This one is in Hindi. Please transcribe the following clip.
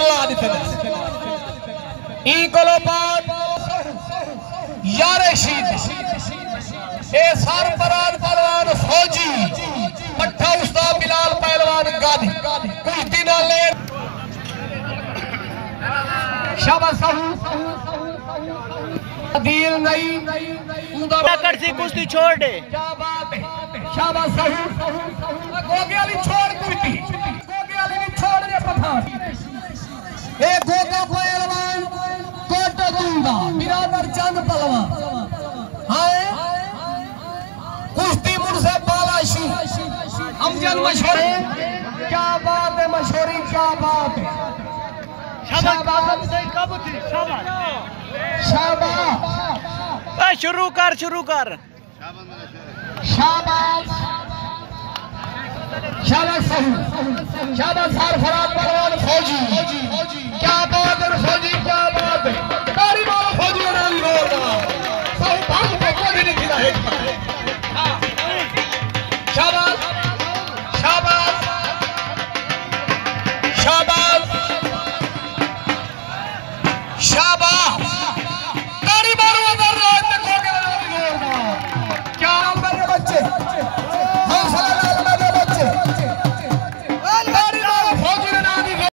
अल्लाह दिते ई कोलो बाद यारे शीद ए सरपराज पहलवान फौजी पट्ठा उस्ताद बिलाल पहलवान गादी कुश्ती ना ले शाबाश दिल नहीं उधर करसी कुश्ती छोड़ दे। क्या बात है शाबाश गोगे वाली छोड़ कुश्ती गोगे वाली भी छोड़ दे पठान ए गोगा पहलवान कोट दूंगा बिरादर चंद पहलवान हाय कुश्ती मुझसे बालाशी अमजद मशहूर क्या बात है मशहूरी क्या बात है शाबाश कब थी शाबाश शाबाश शुरू कर शाबाश शाबाश शाबाश सरफराज पहलवान फौजी